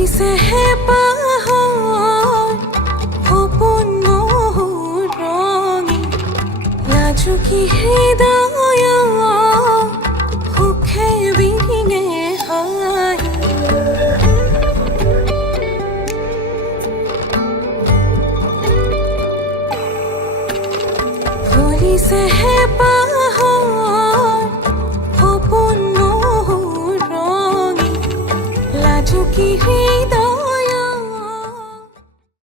ফুলিছে হে পাহৰ সপোন মোৰ ৰঙি লাজুকী হৃদয় সুখে বিনে হাঁহি ফুলিছে হে পাহৰ সপোন মোৰ ৰঙি লাজুকী হৃদয়